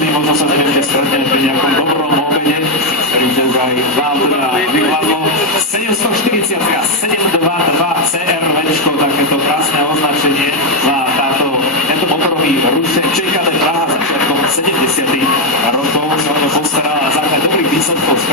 vážení, možno sa neviete stretnúť pri nejakom dobrom obede, ktorý to už aj vám teda vyhľadlo. 740 a 722 CRV, takéto krásne označenie má tento motorový ručne ČKD Praha začiatkom 70. rokov. Sa o ňo postarala na základe dobrých výsledkov z